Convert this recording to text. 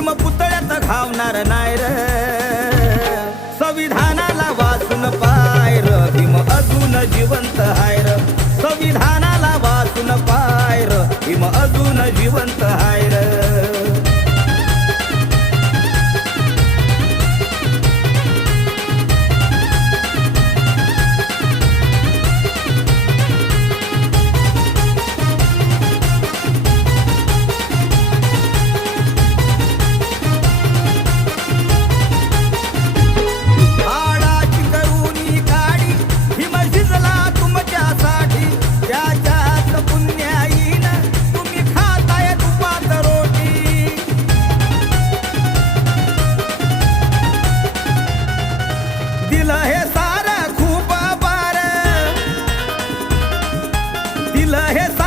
घावणार नाही र. संविधानाला वाचून पाय र भीम अजून जिवंत हाय र. संविधानाला वाचून पाय र भीम अजून जिवंत la jefa.